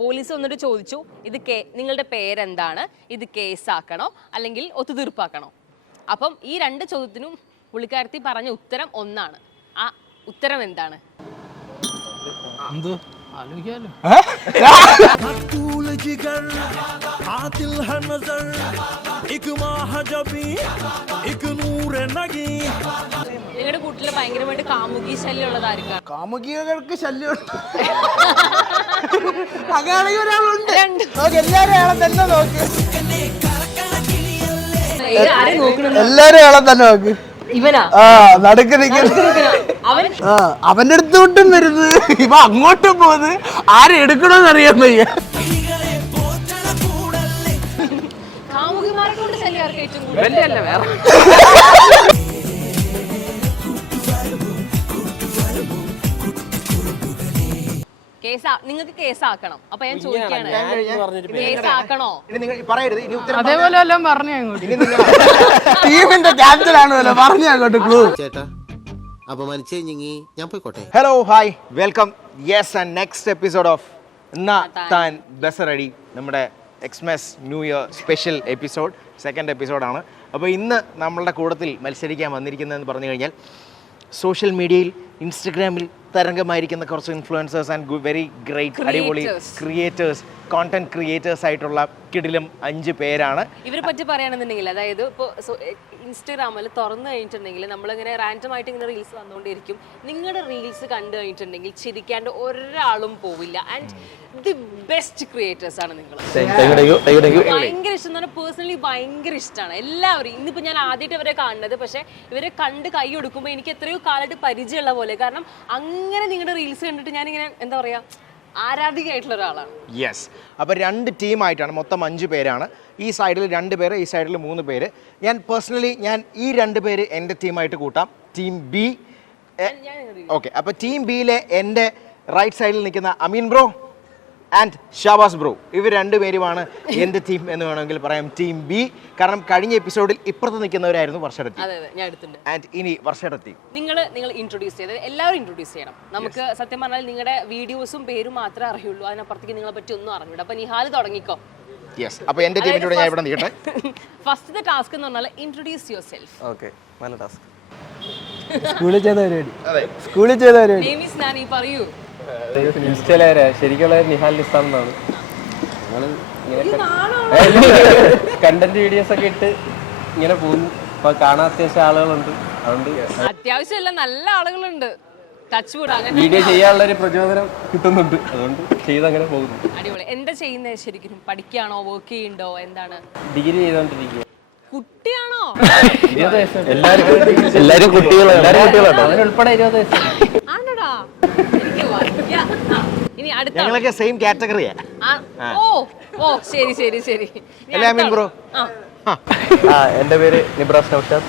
Police വന്നിട്ട് ചോദിച്ചു ഇത് നിങ്ങളുടെ പേരെന്താണ്, ഇത് കേസാക്കണോ അല്ലെങ്കിൽ ഒത്തുതീർപ്പാക്കണോ? അപ്പം ഈ രണ്ട് ചോദ്യത്തിനും പുള്ളിക്കാരത്തി പറഞ്ഞ ഉത്തരം ഒന്നാണ്. ആ ഉത്തരം എന്താണ്? നിങ്ങളുടെ കൂട്ടില് ഭയങ്കരമായിട്ട് കാമുകി ശല്യം ഉള്ളതായിരിക്കും. കാമുകികൾക്ക് ശല്യം അങ്ങനെയാണെങ്കിൽ ഒരാളുണ്ട്. എല്ലാരും ആളെ തന്നെ നോക്ക്, എല്ലാരും ആളെ തന്നെ നോക്ക്. ഇവനാ നടുക്ക് അവന്റെ അടുത്ത് വിട്ടും വരുന്നത്, ഇവ അങ്ങോട്ടും പോകുന്നത്, ആരെടുക്കണോന്ന് അറിയാൻ വയ്യ. കാമുകിമാരെ കൊണ്ട് ശല്യം ആർക്കും ഏറ്റവും കൂടുതൽ? നിങ്ങൾക്ക് കേസാക്കണം. അപ്പൊ ഞാൻ ചോദിക്കാണ്, കേസാക്കണോ? അതേപോലെ എല്ലാം പറഞ്ഞു ടീമിന്റെ ക്യാപ്റ്റൻ ആണല്ലോ, പറഞ്ഞു അങ്ങോട്ട് ക്ലൂ. ഞാൻ പോയിക്കോട്ടെ. Hello, hi, welcome. Yes, and next episode of താൻ ബെസറടി, നമ്മുടെ Xmas new year special episode, second എപ്പിസോഡാണ്. അപ്പോൾ ഇന്ന് നമ്മളുടെ കൂട്ടത്തിൽ മത്സരിക്കാൻ വന്നിരിക്കുന്നതെന്ന് പറഞ്ഞു കഴിഞ്ഞാൽ സോഷ്യൽ മീഡിയയിൽ ഇൻസ്റ്റഗ്രാമിൽ തരംഗമായിരിക്കുന്ന കുറച്ച് ഇൻഫ്ലുവൻസേഴ്സ് ആൻഡ് വെരി ഗ്രേറ്റ് അടിപൊളി ക്രിയേറ്റേഴ്സ്, കോണ്ടന്റ് ക്രിയേറ്റേഴ്സ് ആയിട്ടുള്ള കിടിലം 5 പേരാണ്. ഇവരെ പറ്റി പറയുകയാണെന്നുണ്ടെങ്കിൽ, അതായത് ഇപ്പോൾ ഇൻസ്റ്റഗ്രാമിൽ തുറന്നു കഴിഞ്ഞിട്ടുണ്ടെങ്കിൽ നമ്മളിങ്ങനെ റാൻഡം ആയിട്ട് ഇങ്ങനെ റീൽസ് വന്നുകൊണ്ടിരിക്കും. നിങ്ങളുടെ റീൽസ് കണ്ടു കഴിഞ്ഞിട്ടുണ്ടെങ്കിൽ ചിരിക്കാണ്ട് ഒരാളും പോവില്ല. ആൻഡ് ദി ബെസ്റ്റ് ക്രിയേറ്റേഴ്സ് ആണ് നിങ്ങൾ. ഭയങ്കര ഇഷ്ടം എന്ന് പറഞ്ഞാൽ പേഴ്സണലി ഭയങ്കര ഇഷ്ടമാണ് എല്ലാവരും. ഇന്നിപ്പോൾ ഞാൻ ആദ്യമായിട്ട് ഇവരെ കാണുന്നത്, പക്ഷേ ഇവരെ കണ്ട് കൈ കൊടുക്കുമ്പോൾ എനിക്ക് എത്രയോ കാലമായിട്ട് പരിചയമുള്ള പോലെ. കാരണം അങ്ങനെ നിങ്ങളുടെ റീൽസ് കണ്ടിട്ട് ഞാനിങ്ങനെ എന്താ പറയുക, ആരാധികയായിട്ടുള്ള ഒരാളാണ്. യെസ്, അപ്പോൾ 2 ടീമായിട്ടാണ്, മൊത്തം 5 പേരാണ്. ഈ സൈഡിൽ 2 പേര്, ഈ സൈഡിൽ 3 പേര്. ഞാൻ പേഴ്സണലി ഈ 2 പേര് എൻ്റെ ടീമായിട്ട് കൂട്ടാം, ടീം ബി. ഓക്കെ, അപ്പോൾ ടീം ബിയിലെ എൻ്റെ റൈറ്റ് സൈഡിൽ നിൽക്കുന്ന അമീൻ ബ്രോ ആൻഡ് ഷാബാസ് ബ്രോ, ഇവർ 2 പേരുമാണ് എൻ്റെ ടീം എന്ന് വേണമെങ്കിൽ പറയാം, ടീം ബി. കാരണം കഴിഞ്ഞ എപ്പിസോഡിൽ ഇപ്പുറത്ത് നിൽക്കുന്നവരായിരുന്നു വർഷയുടെ ആൻഡ് ഇനി വർഷയുടെ ടീം. നിങ്ങൾ ഇൻട്രൊഡ്യൂസ് ചെയ്ത് എല്ലാവരും ഇൻട്രൊഡ്യൂസ് ചെയ്യണം. നമുക്ക് സത്യം പറഞ്ഞാൽ നിങ്ങളുടെ വീഡിയോസും പേരും മാത്രമേ അറിയുള്ളൂ, അതിനപ്പുറത്തേക്ക് നിങ്ങളെ പറ്റി ഒന്നും അറിഞ്ഞൂടാ. അപ്പൊ നിഹാൽ തുടങ്ങിക്കോ. യെസ്, അപ്പോൾ എൻ്റെ ടീമിലൂടെ ഞാൻ ഇവിടെ നിൽക്കട്ടെ. ഫസ്റ്റത്തെ ടാസ്ക് എന്ന് പറഞ്ഞാൽ ഇൻട്രൊഡ്യൂസ് യുവർ സെൽഫ്. ഓക്കെ, നല്ല ടാസ്ക്. സ്കൂളിൽ ചെയ്ത പരിപാടി, സ്കൂളിൽ ചെയ്ത പരിപാടി. നെയിം ഈസ് നാനി, പറയൂ. ഇൻസ്റ്റയിലെ ശരിക്കുള്ള നിഹാൽ നിസാം എന്നാണ്. കണ്ടന്റ് വീഡിയോസ് ഒക്കെ ഇട്ട് ഇങ്ങനെ പോകുന്നു. അപ്പൊ കാണാൻ അത്യാവശ്യം ആളുകളുണ്ട്, അതുകൊണ്ട് അത്യാവശ്യം നല്ല ആളുകളുണ്ട്. ടച്ച് കൂടാ, വീഡിയോ ചെയ്യാനുള്ള ഒരു പ്രചോദനം കിട്ടുന്നുണ്ട്, അതുകൊണ്ട് ചെയ്തങ്ങനെ പോകുന്നു. അടിപൊളി. എന്താ ചെയ്യുന്നത് ശരിക്കും? പഠിക്കുകയാണോ, വർക്ക് ചെയ്യുന്നുണ്ടോ, എന്താണ്? ഡിഗ്രി ചെയ്തോണ്ടിരിക്കുക. കുട്ടിയാണോ? 20 വയസ്സ്. എല്ലാരും കുട്ടികളാണ്, അവനുൾപ്പെടെ 20 വയസ്സ്. ആണോടാ? ഇനി അടുത്ത ഞങ്ങളൊക്കെ സെയിം കാറ്റഗറിയാ. ഓ ശരി ശരി ശരി. അല്ലേ അമീൻ ബ്രോ? എൻ്റെ പേര് നിബ്രാസ് നൗഷാദ്.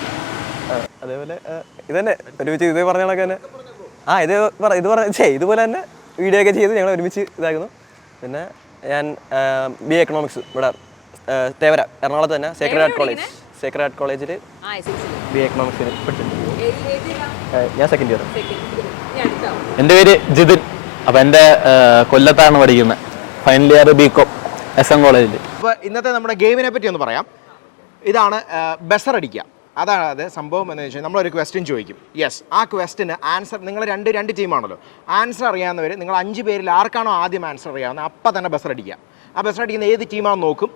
അതേപോലെ ഇതന്നെ ഒരുമിച്ച് ഇതേ പറഞ്ഞ കണക്ക് തന്നെ ഇതുപോലെ തന്നെ വീഡിയോ ഒക്കെ ചെയ്ത് ഞങ്ങൾ ഒരുമിച്ച് ഇതാക്കുന്നു. പിന്നെ ഞാൻ BA എക്കണോമിക്സ് ഇവിടെ തേവര എറണാകുളത്ത് തന്നെ സേക്രഡ് ഹാർട്ട് കോളേജിൽ BA എക്കണോമിക്സിന് പഠിച്ചിട്ടുണ്ട്. ഞാൻ സെക്കൻഡ് ഇയർ. എൻ്റെ പേര് ജിതിൻ. അപ്പം എൻ്റെ കൊല്ലത്താണ് പഠിക്കുന്നത്, ഫൈനൽ ഇയർ BCom SM കോളേജിൽ. അപ്പോൾ ഇന്നത്തെ നമ്മുടെ ഗെയിമിനെ പറ്റി ഒന്ന് പറയാം. ഇതാണ് ബസർ അടിക്കുക. അതാണ് അത് സംഭവം എന്ന് വെച്ചാൽ നമ്മളൊരു ക്വസ്റ്റ്യൻ ചോദിക്കും. യെസ്, ആ ക്വസ്റ്റിന് ആൻസർ നിങ്ങൾ രണ്ട് ടീമാണല്ലോ. ആൻസർ അറിയാവുന്നവർ നിങ്ങൾ 5 പേരിൽ ആർക്കാണോ ആദ്യം ആൻസർ അറിയാവുന്നത് അപ്പം തന്നെ ബസർ അടിക്കുക. ആ ബസർ അടിക്കുന്ന ഏത് ടീമാണെന്ന് നോക്കും,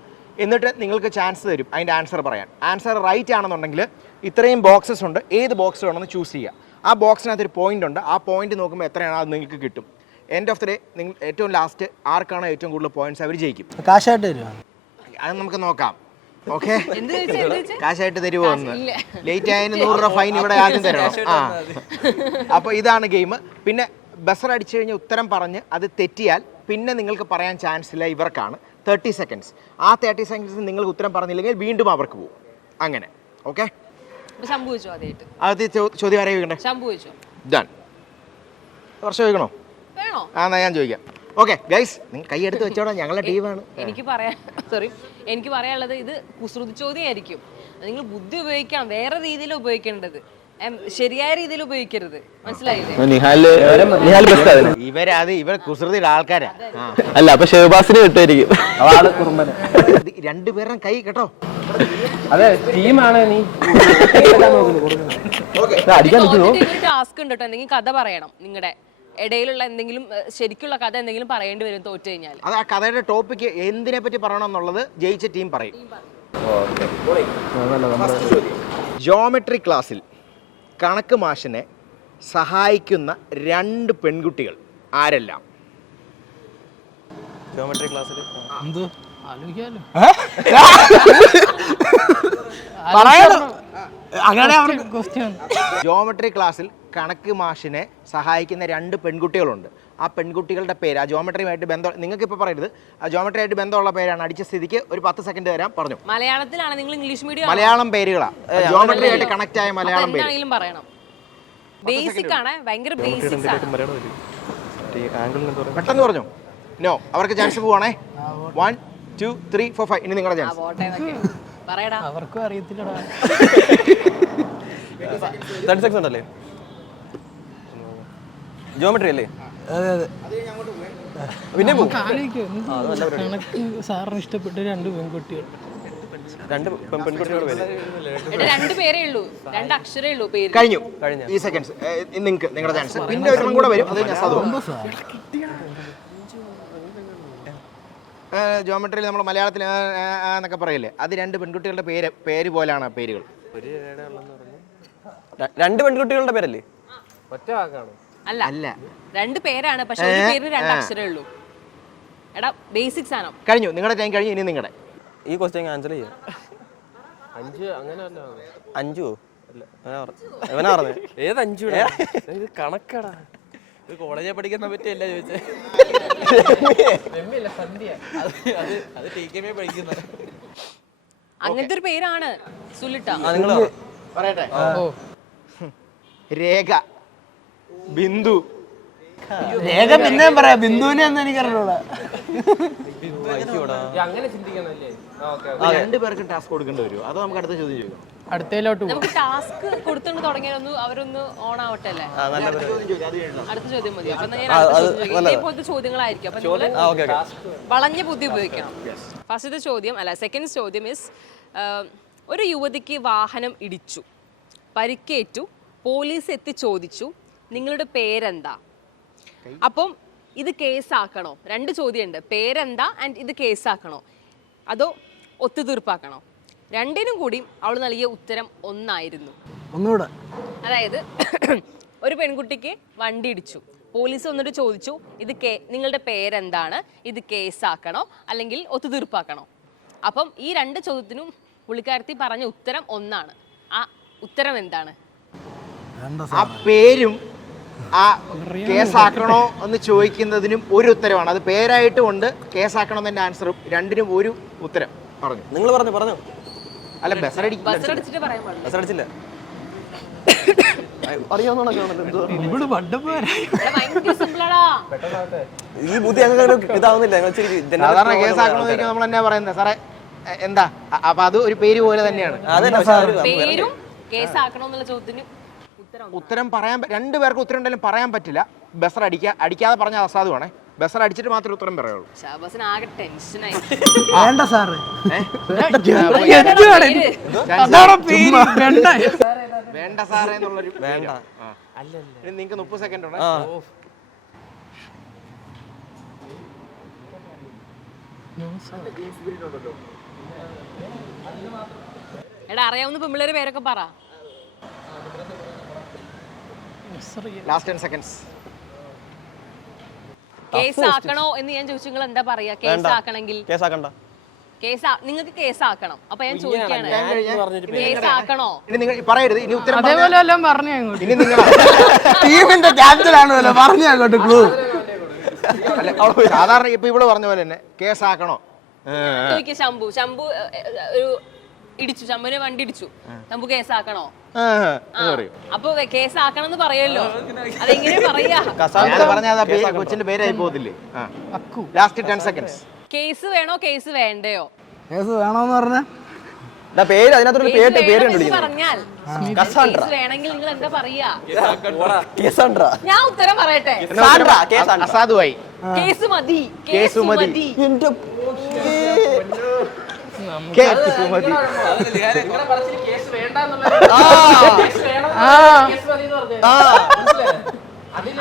എന്നിട്ട് നിങ്ങൾക്ക് ചാൻസ് തരും അതിൻ്റെ ആൻസർ പറയാൻ. ആൻസർ റൈറ്റ് ആണെന്നുണ്ടെങ്കിൽ ഇത്രയും ബോക്സസ് ഉണ്ട്, ഏത് ബോക്സ് വേണമെന്ന് ചൂസ് ചെയ്യുക. ആ ബോക്സിനകത്തൊരു പോയിന്റ് ഉണ്ട്, ആ പോയിന്റ് നോക്കുമ്പോൾ എത്രയാണോ അത് നിങ്ങൾക്ക് കിട്ടും. എൻഡ് ഓഫ് ദ ഡേ നിങ്ങൾ ഏറ്റവും ലാസ്റ്റ് ആർക്കാണോ ഏറ്റവും കൂടുതൽ പോയിന്റ്സ് അവർ ജയിക്കും. കാശായിട്ട് തരുമോ? അത് നമുക്ക് നോക്കാം. ഓക്കെ, കാശായിട്ട് തരുമോ? ഒന്ന് ലേറ്റ് ആയതിന് 100 രൂപ ഫൈൻ ഇവിടെ ആദ്യം തരണം. അപ്പോൾ ഇതാണ് ഗെയിം. പിന്നെ ബസർ അടിച്ചു കഴിഞ്ഞാൽ ഉത്തരം പറഞ്ഞ് അത് തെറ്റിയാൽ പിന്നെ നിങ്ങൾക്ക് പറയാൻ ചാൻസ് ഇല്ല, ഇവർക്കാണ് 30 സെക്കൻഡ്സ്. ആ 30 സെക്കൻഡ്സ് നിങ്ങൾക്ക് ഉത്തരം പറഞ്ഞില്ലെങ്കിൽ വീണ്ടും അവർക്ക് പോകും. അങ്ങനെ. ഓക്കെ, ആദ്യത്തെ ചോദ്യം ആരെയും ചോദിക്കണ്ടേ? ഡൺ. കുറച്ച് ചോദിക്കണോ? എന്നാ ഞാൻ ചോദിക്കാം. ഓക്കെ ഗൈസ്, നിങ്ങൾ കൈ എടുത്ത് വെച്ചോടാ, ഞങ്ങളുടെ ടീമാണ്. എനിക്ക് പറയാനുള്ളത് ഇത് കുസൃതി ചോദ്യമായിരിക്കും. നിങ്ങൾ ബുദ്ധി ഉപയോഗിക്കണം, വേറെ രീതിയിൽ ഉപയോഗിക്കേണ്ടത്. ശരിയായ രീതിയിൽ ഉപയോഗിക്കരുത്, മനസ്സിലായില്ലേ? നിഹാൽ ബെസ്റ്റ് അതിന്. ഇവർ കുസൃതിയുടെ ആൾക്കാരാ. അല്ല അപ്പൊ ഷെഹബാസിന് കിട്ടുമായിരിക്കും. രണ്ടുപേരും കൈ കേട്ടോ. അതെ ടീമാണ് നീ ടാസ്ക് ഉണ്ട് കേട്ടോ. എന്തെങ്കിലും കഥ പറയണം, നിങ്ങളുടെ ഇടയിലുള്ള എന്തെങ്കിലും ശരിക്കുള്ള കഥ എന്തെങ്കിലും പറയേണ്ടി വരും തോറ്റു കഴിഞ്ഞാൽ. അത് ആ കഥയുടെ ടോപ്പിക്ക് എന്തിനെ പറ്റി പറയണം എന്നുള്ളത് ജയിച്ച ടീം പറയും. ജോമെട്രി ക്ലാസ്സിൽ കണക്ക് മാഷിനെ സഹായിക്കുന്ന 2 പെൺകുട്ടികൾ ആരെല്ലാം? ജോമെട്രി ക്ലാസ്സിൽ ജോമെട്രി ക്ലാസ്സിൽ കണക്ക് മാഷിനെ സഹായിക്കുന്ന 2 പെൺകുട്ടികളുണ്ട്. ആ പെൺകുട്ടികളുടെ പേര്, ആ ജോമെട്രിയുമായിട്ട് ബന്ധം, നിങ്ങൾക്ക് ഇപ്പോൾ പറയരുത്, ആ ജോമെട്രിയായിട്ട് ബന്ധമുള്ള പേരാണ്. അടിച്ച സ്ഥിതിക്ക് ഒരു 10 സെക്കൻഡ് തരാം, പറഞ്ഞു. മലയാളത്തിലാണ്, നിങ്ങൾ ഇംഗ്ലീഷ് മീഡിയം? മലയാളം പേരുകളാ, ജോമെട്രിയായിട്ട് കണക്ട് ആയ മലയാളം പേര്. എന്താണെങ്കിലും പറയണം. ബേസിക് ആണ്, ഭയങ്കര ബേസിക്സ് ആണ്. പെട്ടെന്ന് പറഞ്ഞു. നോ, അവർക്ക് ചാൻസ് പോവാണേ. 1 2 3 4 5. ഇനി നിങ്ങളുടെ ചാൻസ്. പറയടാ. അവർക്കും അറിയത്തില്ലടാ. 30 സെക്കൻഡ് ഉണ്ടല്ലേ? ജോമെട്രി അല്ലേ? അതെ അതെ. പിന്നെ കണക്ക് സാറിന് ഇഷ്ടപ്പെട്ട 2 പെൺകുട്ടികൾ. 2 പെൺകുട്ടികളുടെ പേര്. 2 പേരേ ഉള്ളൂ, 2 അക്ഷരേ ഉള്ളൂ പേര്. കഴിഞ്ഞു ഈ സെക്കൻഡ്സ്. നിങ്ങൾക്ക് നിങ്ങളുടെ ചാൻസ്. പിന്നെ ഒരെണ്ണം കൂടെ വരും, അത് ഞാൻ സാധു. ജോമെട്രിയിൽ നമ്മൾ മലയാളത്തിൽ എന്നൊക്കെ പറയില്ലേ, അത് 2 പെൺകുട്ടികളുടെ പേര് പോലെയാണ് പേരുകൾ. 2 പെൺകുട്ടികളുടെ പേരല്ലേ? അല്ല അല്ല, 2 പേരാണ്, പക്ഷെ ഒരു പേരിന് 2 അക്ഷരേ ഉള്ളൂ. എടാ ബേസിക്സ് ആണോ? കഴിഞ്ഞു, നിങ്ങളുടെ ടൈം കഴിഞ്ഞു. ഇനി നിങ്ങളുടെ ഈ ക്വസ്റ്റ്യൻ ആൻസർ ചെയ്യാം. 5 ഇവനാ പറഞ്ഞത്. ഏത് 5? ഇത് കണക്കടാ, ഇത് കോളേജിൽ പഠിക്കുന്ന പറ്റിയല്ല ചോദിച്ചേ. അങ്ങനത്തെ ഒരു പേരാണ് സുലിട്ട. പറയട്ടെ. രേഖ, ബിന്ദു. രേഖ പിന്നെ പറയാം, ബിന്ദുവിനെ എന്ന് എനിക്ക് അറിഞ്ഞൂടാ. അങ്ങനെ ചിന്തിക്കണല്ലേ? 2 പേർക്കും ടാസ്ക് കൊടുക്കേണ്ടി വരും. അത് നമുക്ക് അടുത്ത ചോദ്യം ചോദിക്കാം. അടുത്തയിലോട്ട് നമുക്ക് ടാസ്ക് കൊടുത്തോണ്ട് തുടങ്ങിയാലൊന്ന് അവരൊന്ന് ഓൺ ആവട്ടെ അല്ലേ? അടുത്ത ചോദ്യം മതി. അപ്പൊ ഞാൻ അടുത്ത ചോദ്യം ചോദിക്കാം. ഇതേപോലത്തെ ചോദ്യങ്ങളായിരിക്കും. അപ്പൊ നിങ്ങള് വളഞ്ഞ ബുദ്ധി ഉപയോഗിക്കണം. ഫസ്റ്റത്തെ ചോദ്യം അല്ല, സെക്കൻഡ് ചോദ്യം ഇസ്, ഒരു യുവതിക്ക് വാഹനം ഇടിച്ചു, പരിക്കേറ്റു, പോലീസ് എത്തി ചോദിച്ചു, നിങ്ങളുടെ പേരെന്താ? അപ്പം ഇത് കേസാക്കണോ? 2 ചോദ്യമുണ്ട്. പേരെന്താ ആൻഡ് ഇത് കേസാക്കണോ അതോ ഒത്തുതീർപ്പാക്കണോ? 2നും കൂടി അവൾ നൽകിയ ഉത്തരം ഒന്നായിരുന്നു. ഒന്നുകൂടെ. അതായത് ഒരു പെൺകുട്ടിക്ക് വണ്ടി ഇടിച്ചു, പോലീസ് വന്നിട്ട് ചോദിച്ചു, ഇത് നിങ്ങളുടെ പേരെന്താണ്, ഇത് കേസാക്കണോ അല്ലെങ്കിൽ ഒത്തുതീർപ്പാക്കണോ? അപ്പം ഈ 2 ചോദ്യത്തിനും പുള്ളിക്കാരത്തി പറഞ്ഞ ഉത്തരം ഒന്നാണ്. ആ ഉത്തരം എന്താണ്? ആ പേരും ആ കേസാക്കണോ എന്ന് ചോദിക്കുന്നതിനും ഒരു ഉത്തരവാണ്. അത് പേരായിട്ടും ഉണ്ട്, കേസാക്കണം എന്നതിന്റെ ആൻസറും. 2നും ഒരു ഉത്തരം പറഞ്ഞു. നിങ്ങൾ പറഞ്ഞു. അല്ല, ബസറടിച്ചിട്ട് പറയാൻ പാടില്ല. ബസറടിച്ചില്ല. അറിയാവുന്ന ഈ ബുദ്ധി ഇതാവുന്നില്ല. സാധാരണ കേസാക്കണമെന്ന് നമ്മൾ എന്നാ പറയുന്നത് സാറേ? എന്താ? അപ്പൊ അത് ഒരു പേര് പോലെ തന്നെയാണ്. പേരും കേസാക്കണോന്നുള്ള ചോദ്യത്തിന് ഉത്തരം പറയാൻ 2 പേർക്ക് ഉത്തരം ഉണ്ടെങ്കിലും പറയാൻ പറ്റില്ല. ബസർ അടിക്കാതെ പറഞ്ഞ അസാധുവാണേ. ബസർ അടിച്ചിട്ട് മാത്രമേ ഉത്തരം പറയുള്ളൂ. ഷാബാസിന് ആകെ ടെൻഷനായി. വേണ്ട സാറ്, വേണ്ട സാറേ എന്നുള്ളൊരു വേണ്ട. നിങ്ങൾക്ക് 30 സെക്കൻഡ് ഉണ്ട്. എടാ അറിയാവുന്ന പെമ്പിള്ളേരെ പേരൊക്കെ പറ. Last 10 seconds. കേസാക്കണോ എന്ന് ഞാൻ ചോദിച്ചു, നിങ്ങൾ എന്താ പറയാ? കേസാക്കണമെങ്കിൽ നിങ്ങൾക്ക് കേസാക്കണം. അപ്പൊ ഞാൻ ചോദിക്കാണ്, കേസാക്കണോ? ഇനി നിങ്ങൾ പറയരുത്. ഇനി ഉത്തരം അതേപോലെ എല്ലാം പറഞ്ഞു അങ്ങോട്ട്. ഇനി നിങ്ങൾ ടീമിന്റെ ക്യാപ്റ്റൻ ആണല്ലോ, പറഞ്ഞു അങ്ങോട്ട് ക്ലൂ. സാധാരണ ഇപ്പൊ ഇവിടെ പറഞ്ഞ പോലെ തന്നെ കേസാക്കണോ ചോദിക്കുക. ശംഭു ഒരു ഇടിച്ചു, ശംഭുവിനെ വണ്ടി ഇടിച്ചു, ശംഭു കേസാക്കണോ? അപ്പൊ കേസാക്കണം എന്ന് പറയല്ലോ, അതെങ്ങനെ പറയാ? കൊച്ചിന്റെ പേരായി പോകത്തില്ലേ? Last 10 seconds. കേസ് വേണോ കേസ് വേണ്ടയോ? കേസ് വേണോന്ന് പറഞ്ഞ പേര് അതിനകത്തൊരു പേര് വേണമെന്ന് കണ്ടുപിടിക്കുന്നത്. പറഞ്ഞാൽ കസാൻഡ്ര. കേസ് വേണമെങ്കിൽ നിങ്ങൾ എന്താ പറയാ? കേസാൻഡ്ര. ഞാൻ ഉത്തരം പറയട്ടെ. സാൻഡ്ര, കേസാൻഡ്ര. അസാധുവായി. കേസ് മതി. കേസ് മതി. എന്റെ കേസ് മതി.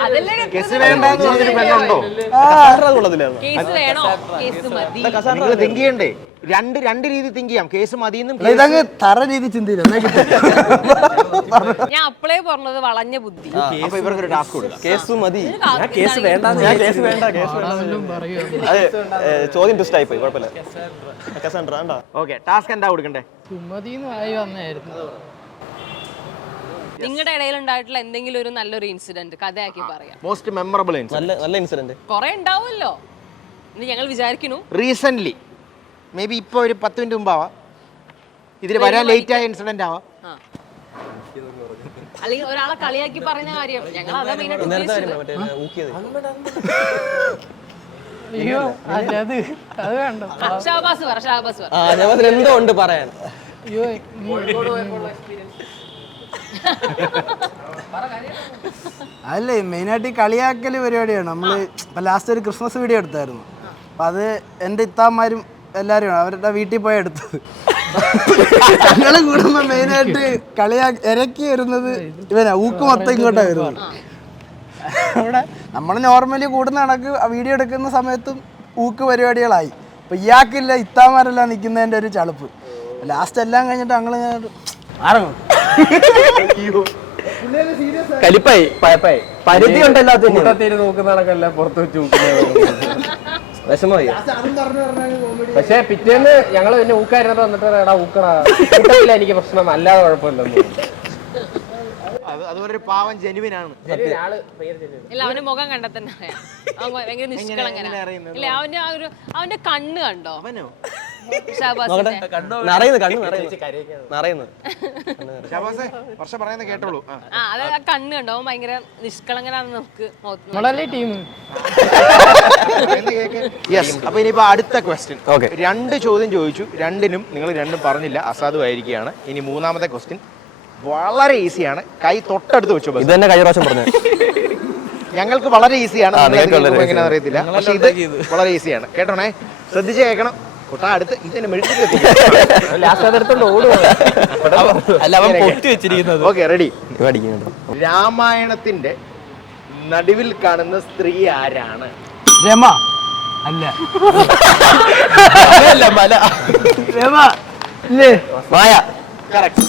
അതല്ലേ കേസ് വേണ്ടെന്ന് പറഞ്ഞൊരു പെണ്ണുണ്ടോ? കൊള്ളത്തില്ലായിരുന്നു. കേസ് വേണോ? കേസ് മതി. നിങ്ങൾ തിങ്ക് ചെയ്യണ്ടേ? രണ്ട് രീതി തിങ്ക് ചെയ്യാം. കേസ് മതിയെന്നും ഇതങ്ങ് തറ രീതി ചിന്തിയില്ല. ഞാൻ അപ്പളേ പറഞ്ഞത് വളഞ്ഞ ബുദ്ധി. അപ്പൊ ഇവർക്കൊരു ടാസ്ക് കൊടുക്കാം. കേസ് മതി. കേസ് വേണ്ട അതെ, ചോദ്യം ട്വിസ്റ്റ് ആയിപ്പോയി. കുഴപ്പമില്ല. കസാൻഡ്ര വേണ്ട. ഓക്കെ, ടാസ്ക് എന്താ കൊടുക്കണ്ടേ? നിങ്ങളുടെ ഇടയിൽ ഉണ്ടായിട്ടുള്ള എന്തെങ്കിലും ഒരു നല്ലൊരു ഇൻസിഡന്റ് കഥയാക്കി പറയാം. മോസ്റ്റ് മെമ്മറബിൾ നല്ല ഇൻസിഡന്റ്. കൊറേ ഉണ്ടാവുമല്ലോ എന്ന് ഞങ്ങൾ വിചാരിക്കുന്നു. റീസെന്റ് മേ ബി ഇപ്പൊ ഒരു 10 മിനിറ്റ് മുമ്പാവാം. ഇതിൽ വരാൻ ലേറ്റ് ആയ ഇൻസിഡന്റ് ആവാം. അല്ലെങ്കിൽ ഒരാളെ കളിയാക്കി പറഞ്ഞ കാര്യം ഞങ്ങൾ അതാ മെയിനായിട്ട് ഇന്നലത്തെ കാര്യം ഉദ്ദേശിച്ചത്. മറ്റേ ഊക്കിയത്. ഷാബാസ് പറ, ഷാബാസ് പറ. ഞാൻ എന്തോ ഉണ്ട് പറയാൻ. അല്ലേ മെയിനായിട്ട് ഈ കളിയാക്കൽ പരിപാടിയാണ്. നമ്മള് ഇപ്പൊ ലാസ്റ്റ് ഒരു ക്രിസ്മസ് വീഡിയോ എടുത്തായിരുന്നു. അപ്പൊ അത് എൻ്റെ ഇത്താന്മാരും എല്ലാവരും അവരുടെ വീട്ടിൽ പോയി എടുത്തത്. ഞങ്ങളെ കൂടുമ്പോ മെയിനായിട്ട് ഇരക്കി വരുന്നത് ഇവനാ. ഊക്ക് മൊത്തം ഇങ്ങോട്ടാ വരുന്നത്. അവിടെ നമ്മൾ നോർമലി കൂടുന്ന കണക്ക് വീഡിയോ എടുക്കുന്ന സമയത്തും ഊക്ക് പരിപാടികളായി. അപ്പൊ ഇയാൾക്കില്ല, ഇത്താന്മാരെല്ലാം നിൽക്കുന്നതിൻ്റെ ഒരു ചളുപ്പ്. ലാസ്റ്റ് എല്ലാം കഴിഞ്ഞിട്ട് ഞങ്ങൾ ആറങ്ങും. കലിപ്പായി പരിധി ഉണ്ടല്ലോ. നോക്കുന്ന കണക്കല്ല പുറത്ത് വെച്ച് വിഷമമായി. പക്ഷെ പിറ്റേന്ന് ഞങ്ങള് പിന്നെ ഊക്കായിരുന്നപ്പോ വന്നിട്ട് എടാ ഊക്കടാ ഊക്കത്തില്ല, എനിക്ക് പ്രശ്നം അല്ലാതെ കുഴപ്പമില്ലെന്ന്. അതുപോലെ ഒരു പാവം ജെനുവിനാണ്. ഇല്ല, അവന്റെ മുഖം കണ്ടാൽ തന്നെ അറിയാം. അവൻ ഭയങ്കര നിഷ്കളങ്കനാ. ഇല്ല, അവന്റെ കണ്ണ് കണ്ടോ? ഷാബാസിന്റെ നിറയുന്നു, കണ്ണു നിറയുന്നു. ഷാബാസേ, വർഷം പറയുന്നത് കേട്ടോളൂ. അത് ആ കണ്ണ് കണ്ടോ? അവൻ ഭയങ്കര നിഷ്കളങ്കനാണെന്ന് നമുക്ക് യെസ്. അപ്പൊ ഇനിയിപ്പോ അടുത്ത ക്വസ്റ്റ്യൻ. Okay. 2 ചോദ്യം ചോദിച്ചു, നിങ്ങൾ രണ്ടും പറഞ്ഞില്ല, അസാധുവായിരിക്കുകയാണ്. ഇനി മൂന്നാമത്തെ ക്വസ്റ്റ്യൻ വളരെ ഈസിയാണ്. കൈ തൊട്ടടുത്ത് വെച്ചു. ഇത് തന്നെ കഴിഞ്ഞ പ്രാവശ്യം പറഞ്ഞു. ഞങ്ങൾക്ക് വളരെ ഈസിയാണ്, എങ്ങനെയാണെന്ന് അറിയത്തില്ല. പക്ഷെ ഇത് വളരെ ഈസിയാണ്. കേട്ടോണേ, ശ്രദ്ധിച്ച് കേൾക്കണം. കൊട്ടാ അടുത്ത് ഇതിനെ ഓക്കെ, റെഡി. രാമായണത്തിന്റെ നടുവിൽ കാണുന്ന സ്ത്രീ ആരാണ്? രമ അല്ല. രമ ഇല്ലേ? മായ. കറക്റ്റ്.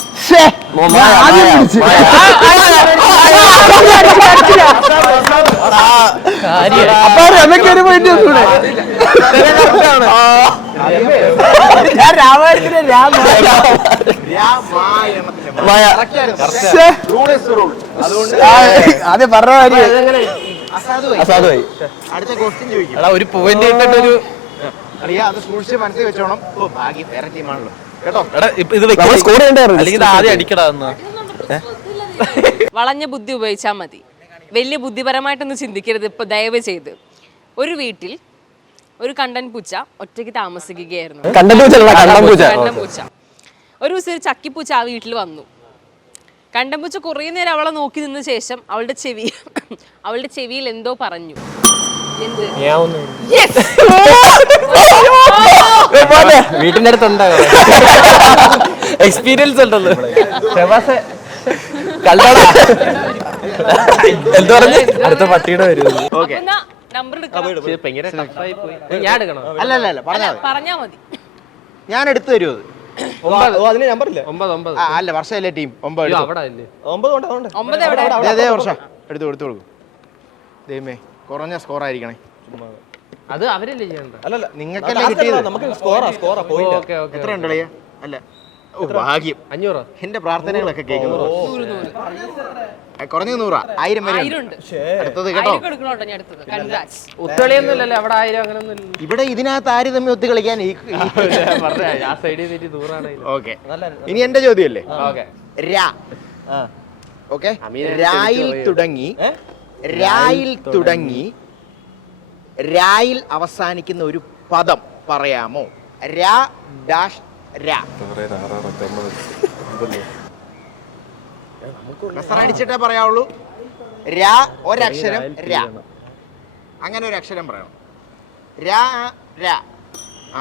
അപ്പൊ രമയ്ക്ക് ഒരു പോയിന്റ് കൂടെ. ഞാൻ രാമായണത്തിന്റെ അതെ പറഞ്ഞ കാര്യം. അസാധുവായി. അടുത്ത ക്വസ്റ്റ്യൻ ചോദിക്കും. ഒരു പോയിന്റ് ഇട്ടിട്ടൊരു അറിയാ, അത് സൂക്ഷിച്ച് മനസ്സിൽ വെച്ചോണം. ഓ ഭാഗ്യം, വേറെ ടീമാണല്ലോ കേട്ടോ. അല്ലെങ്കിൽ ആദ്യം അടിക്കടാ. വളഞ്ഞ ബുദ്ധി ഉപയോഗിച്ചാൽ മതി. വലിയ ബുദ്ധിപരമായിട്ടൊന്നും ചിന്തിക്കരുത്. ഇപ്പൊ ദയവ് ചെയ്ത്, ഒരു വീട്ടിൽ ഒരു കണ്ടൻ പൂച്ച ഒറ്റയ്ക്ക് താമസിക്കുകയായിരുന്നു. കണ്ടൻ പൂച്ച. ഒരു ദിവസം ഒരു ചക്കിപ്പൂച്ച ആ വീട്ടിൽ വന്നു. കണ്ടൻ പൂച്ച കുറേ നേരം അവളെ നോക്കി നിന്ന ശേഷം അവളുടെ ചെവിയിൽ എന്തോ പറഞ്ഞു. വീട്ടിന്റെ അടുത്തുണ്ടാകും. എക്സ്പീരിയൻസ് ഉണ്ടല്ലോ. എന്ത് പറഞ്ഞു? അടുത്ത പട്ടിയുടെ വരും. ഓക്കെ, നമ്പർ എടുക്കണം. ഞാൻ എടുക്കണോ? അല്ല പറഞ്ഞാ മതി. ഞാൻ എടുത്തു തരുമോ? അതിന് നമ്പർ ഇല്ല. 9 അല്ല, വർഷമല്ലേ ടീം 9. അവിടെ അല്ലേ 9 എവിടെ? അതേ വർഷം എടുത്തു കൊടുക്കും. ദൈവമേ, കുറഞ്ഞ സ്കോർ ആയിരിക്കണേ. അത് അവരല്ലേ ചെയ്യണ്ട. അല്ലല്ല, നിങ്ങൾക്കല്ലേ കിട്ടിയത്. നമുക്ക് സ്കോറാ പോയിന്റ്. Okay okay. എത്ര ഉണ്ട് കളിയാ? അല്ല, ഓ ഭാഗ്യം. 500. എന്റെ പ്രാർത്ഥനകളൊക്കെ കേൾക്കുന്നു. കുറഞ്ഞ 100, 1000 വരെ ഉണ്ട്. അടുത്തത് കേട്ടോ. ഒത്തുകളിയൊന്നും ഇല്ലല്ലോ അവിടെ. 1000 അങ്ങനൊന്നും ഇല്ല. ഇവിടെ ഇതിനകത്ത് ആര് തമ്മിൽ ഒത്തു കളിക്കാൻ? ആ സൈഡിൽ തെറ്റി ദൂരാണ്. ഓക്കെ, ഇനി എന്റെ ചോദ്യമല്ലേ? ഓക്കെ. ഓക്കെ, രായിൽ തുടങ്ങി രായിൽ അവസാനിക്കുന്ന ഒരു പദം പറയാമോ? രാ ഡാഷ് രാ. ബസർ അടിച്ചിട്ടേ പറയാവുള്ളൂ. രാ ഒരക്ഷരം രാ, അങ്ങനെ ഒരു അക്ഷരം പറയണം. രാ രാ. ആ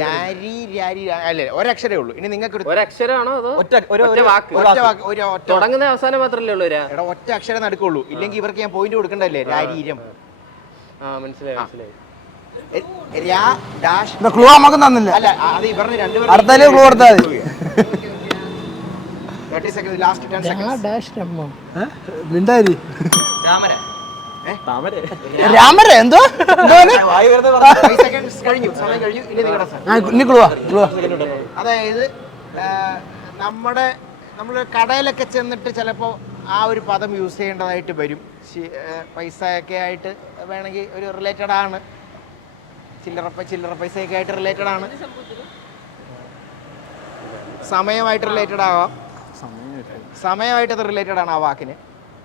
രാരി രാരി അല്ലേ, ഒരക്ഷരേ ഉള്ളൂ. ഇനി നിങ്ങൾക്ക് ഒരക്ഷരമാണോ അതോ ഒറ്റ വാക്ക്? തുടങ്ങുന്ന അവസാനം മാത്രമല്ലേ ഉള്ളൂ രാ? എടാ ഒറ്റ അക്ഷരം നടക്കുള്ളൂ, ഇല്ലെങ്കിൽ ഇവർക്ക് ഞാൻ പോയിന്റ് കൊടുക്കണ്ടല്ലേ. രാരീരം. മനസ്സിലായി. രാ ഡാഷ്. ക്ലൂ നമുക്ക് തന്നില്ല. അല്ല അത് ഇവരുടെ രണ്ടുപേരും അടുത്ത ക്ലൂ കൊടുത്താൽ മതി. 30 seconds, last 10 seconds. മിണ്ടാരി താമര. രാമര എന്തോ 5 seconds കഴിഞ്ഞു, സമയം കഴിഞ്ഞു. ഇനി നിങ്ങളുടെ അതായത് നമ്മൾ കടയിലൊക്കെ ചെന്നിട്ട് ചിലപ്പോൾ ആ ഒരു പദം യൂസ് ചെയ്യേണ്ടതായിട്ട് വരും. പൈസയൊക്കെ ആയിട്ട് വേണമെങ്കിൽ ഒരു റിലേറ്റഡ് ആണ്. ചില്ലറ പൈസയൊക്കെ ആയിട്ട് റിലേറ്റഡ് ആണ്. സമയമായിട്ട് റിലേറ്റഡ് ആവാം. സമയമായിട്ട് അത് റിലേറ്റഡ് ആണ് ആ വാക്കിന്.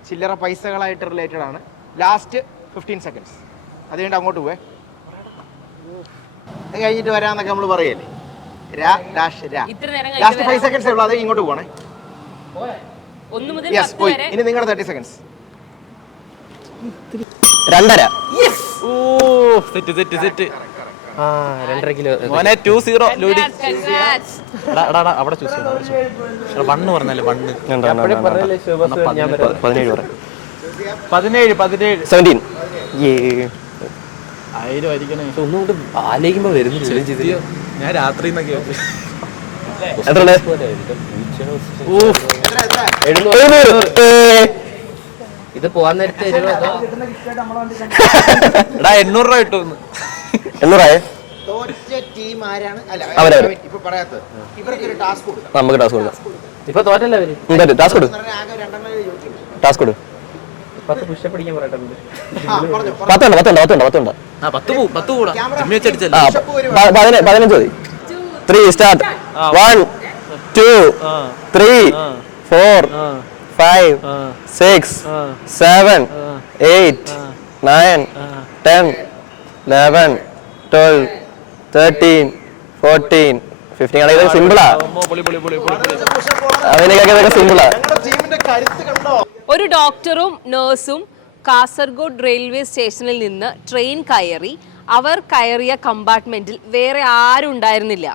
ചില്ലറ പൈസകളായിട്ട് റിലേറ്റഡ് ആണ്. Last 15 seconds. അത് കഴിഞ്ഞിട്ട് അങ്ങോട്ട് പോവേ. അത് കഴിഞ്ഞിട്ട് വരാന്നൊക്കെ നമ്മൾ പറയല്ലേ. രാ ഡാഷ് രാ. ലാസ്റ്റ് 5 seconds ഉള്ളൂ. അത് ഇങ്ങോട്ട് പോകണേ. 1 മുതൽ യെസ് 10 പോയി. വരെ. ഇനി നിങ്ങളുടെ 30 seconds. 2.5. ഓ സെറ്റ് 2.5 കിലോ. മോനെ 2-0 ലൂഡി. Congrats. അവിടെ ചൂസ് ചെയ്യണം. വണ്ണ് പറഞ്ഞല്ലേ, വണ്ണ്. 17 പറ. 17. 17. ആയിരം ആയിരിക്കണേ. ഒന്നും കൊണ്ട് ആലോചിക്കുമ്പോ വരുന്നില്ല. ഞാൻ രാത്രി എന്നൊക്കെ എത്ര? ഇത് പോവാൻ നേരത്തെ എടാ 800 രൂപ കിട്ടും. 800 തോറ്റ ടീം ആരാണ്? അല്ല അവരവര്. ഇപ്പൊ പറയാത്തത്. ഇവർക്ക് ഒരു ടാസ്ക് കൊടുക്കാം. നമുക്ക് ടാസ്ക് കൊടുക്കാം. ഇപ്പൊ തോറ്റല്ലേ അവര്? ടാസ്ക് കൊടു. ആകെ 2 ചോദിച്ചു. ടാസ്ക് കൊടു. 10 പുഷപ്പ് അടിക്കാൻ പറയട്ടുണ്ട്. പറഞ്ഞു. 10 ആ 10 കൂടാ. ജിമ്മി വെച്ചടിച്ചല്ലേ. 15 മതി. 3 സ്റ്റാർട്ട്. 1 2 3 4 5 6 7 8 9 10 11 12 13 14 15. ആണെങ്കിൽ സിമ്പിളാ. അതിനൊക്കെ സിമ്പിളാ. ടീമിന്റെ കരുത്ത് കണ്ടോ? ഒരു ഡോക്ടറും നഴ്സും കാസർഗോഡ് റെയിൽവേ സ്റ്റേഷനിൽ നിന്ന് ട്രെയിൻ കയറി. അവർ കയറിയ കമ്പാർട്ട്മെന്റിൽ വേറെ ആരും ഉണ്ടായിരുന്നില്ല.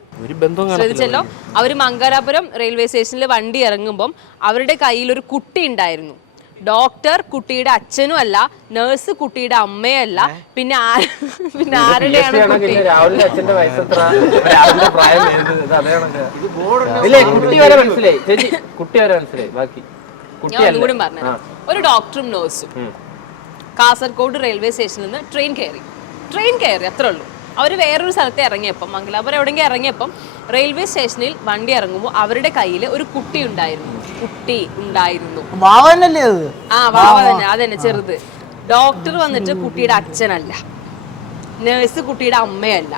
ശ്രദ്ധിച്ചല്ലോ, അവർ മംഗലാപുരം റെയിൽവേ സ്റ്റേഷനിൽ വണ്ടി ഇറങ്ങുമ്പം അവരുടെ കയ്യിൽ ഒരു കുട്ടി ഉണ്ടായിരുന്നു. ഡോക്ടർ കുട്ടിയുടെ അച്ഛനും അല്ല, നഴ്സ് കുട്ടിയുടെ അമ്മയല്ല, പിന്നെ ആരുടെയാണ് കുട്ടി? രാഹുലിന്റെ അച്ഛന്റെ വയസ്സെത്ര, രാഹുലിന്റെ പ്രായം ഏത്, ഇല്ലേ? കുട്ടി വരെ മനസ്സിലായി ചേച്ചി, കുട്ടി വരെ മനസ്സിലായി. ബാക്കി ഞാൻ ഒന്നുകൂടി പറഞ്ഞു. ഒരു ഡോക്ടറും നഴ്സും കാസർഗോഡ് റെയിൽവേ സ്റ്റേഷനിൽ നിന്ന് ട്രെയിൻ കയറി അത്രേ ഉള്ളൂ. അവർ വേറൊരു സ്ഥലത്ത് ഇറങ്ങിയപ്പം, മംഗലാപുരം എവിടെയെങ്കിലും ഇറങ്ങിയപ്പം റെയിൽവേ സ്റ്റേഷനിൽ വണ്ടി ഇറങ്ങുമ്പോൾ അവരുടെ കയ്യിൽ ഒരു കുട്ടി ഉണ്ടായിരുന്നു. വാവനല്ലേ അത്? ആ വാവ തന്നെ, അതന്നെ ചെറുത്. ഡോക്ടർ വന്നിട്ട് കുട്ടിയുടെ അച്ഛനല്ല, നഴ്സ് കുട്ടിയുടെ അമ്മയല്ല,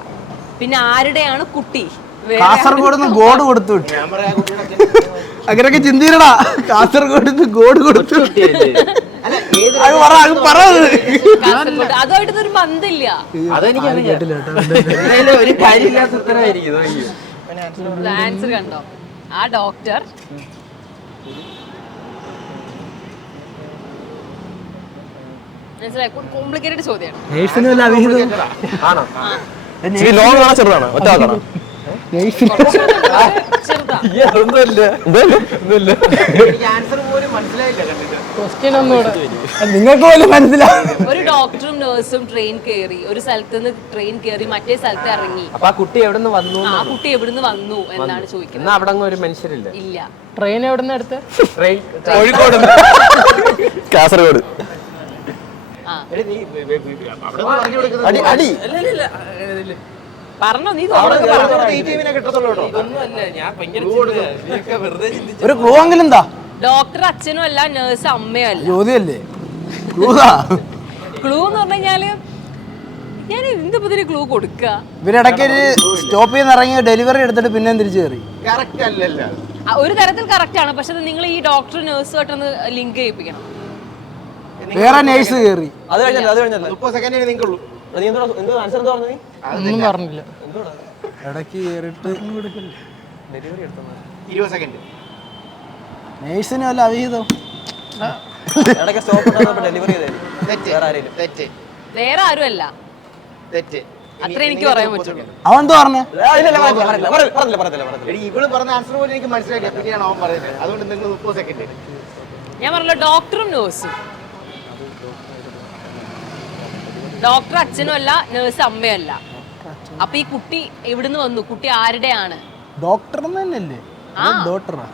പിന്നെ ആരുടെയാണ് കുട്ടി? കാസർഗോഡ് ഗോഡ് കൊടുത്തു. അങ്ങനെയൊക്കെ ചിന്തിക്കണടാ. കാസർഗോഡ് ഗോഡ് കൊടുത്തു. അതുമായിട്ട് ഒരു ബന്ധമില്ല. ഒരു കാര്യമില്ലാത്ത ഉത്തരവായിരിക്കും. ആൻസർ കണ്ടോ? ആ ഡോക്ടർ മനസ്സിലായി. കോംപ്ലിക്കേറ്റഡ് ചോദ്യമാണ്. ആണോ? ലോങ് ആണോ ചെറുതാണോ? ഒറ്റ ആണോ? ചെറുതാ. ആൻസർ പോലും മനസ്സിലായില്ല. നിങ്ങൾക്ക് പോലും മനസ്സിലാവും. ഒരു ഡോക്ടറും നഴ്സും ട്രെയിൻ കയറി, ഒരു സ്ഥലത്ത് നിന്ന് ട്രെയിൻ കയറി മറ്റേ സ്ഥലത്ത് ഇറങ്ങി. അപ്പൊ ആ കുട്ടി എവിടെ നിന്ന് വന്നു? ആ കുട്ടി എവിടുന്ന് വന്നു എന്നാണ് ചോദിക്കുന്നത്. എന്നാ അവിടെ ഒരു മനുഷ്യരില്ല. ഇല്ല. ട്രെയിൻ എവിടെ നിന്ന് എടുത്ത്? ട്രെയിൻ കോഴിക്കോട്, കാസർഗോഡ്. പറഞ്ഞോ നീ? ഒരു ക്ലൂ എങ്കിലും എന്താ? ഡോക്ടർ അച്ഛനും അല്ല, നഴ്സ് അമ്മയും അല്ല. ചോദ്യല്ലേ ക്ലൂ എന്ന് പറഞ്ഞു കഴിഞ്ഞാല് ഞാൻ എന്ത് പുതിയ ക്ലൂ കൊടുക്ക? ഇവരിടയ്ക്ക് ഒരു സ്റ്റോപ്പ് ചെയ്യുന്ന ഇറങ്ങി ഡെലിവറി എടുത്തിട്ട് പിന്നെ തിരിച്ചു കയറി. ഒരു തരത്തിൽ കറക്റ്റ് ആണ്, പക്ഷെ നിങ്ങൾ ഈ ഡോക്ടർ നഴ്സുമായിട്ടൊന്ന് ലിങ്ക് ചെയ്യിപ്പിക്കണം. വേറെ നേഴ്സ് കയറി. അത് കഴിഞ്ഞല്ലോ. 30 സെക്കൻഡ് നിങ്ങൾക്കുള്ളൂ. നീ എന്തോ ആൻസർ എന്താ പറഞ്ഞത്? ഒന്നും പറഞ്ഞില്ല. ഇടയ്ക്ക് കയറിയിട്ട് ഡെലിവറി എടുത്തത് 20 സെക്കൻഡ്. നേഴ്സിന് വല്ല അവിഹിതം. ഇടയ്ക്ക് സ്റ്റോപ്പ് ഡെലിവറി ചെയ്തേ. തെറ്റ്. വേറെ ആരെങ്കിലും തെറ്റ്. വേറെ ആരുമല്ല. തെറ്റ്. അത്ര എനിക്ക് പറയാൻ പറ്റുള്ളൂ. അവൻ എന്തോ പറഞ്ഞേ? എടി, ഇവള് പറഞ്ഞ ആൻസർ പോലും എനിക്ക് മനസ്സിലായില്ല. പിന്നെയാണ് അവൻ പറയുന്നത്. അതുകൊണ്ട് നിങ്ങൾ 30 സെക്കൻഡ്. ഞാൻ പറഞ്ഞല്ലോ ഡോക്ടറും നേഴ്സും. ഡോക്ടർ അച്ഛനും അല്ല, നേഴ്സ് അമ്മയല്ല. അപ്പൊ ഈ കുട്ടി എവിടുന്ന് വന്നു? കുട്ടി ആരുടെയാണ്? ഡോക്ടർ തന്നെയല്ലേ? ആ. ഡോക്ടറാ.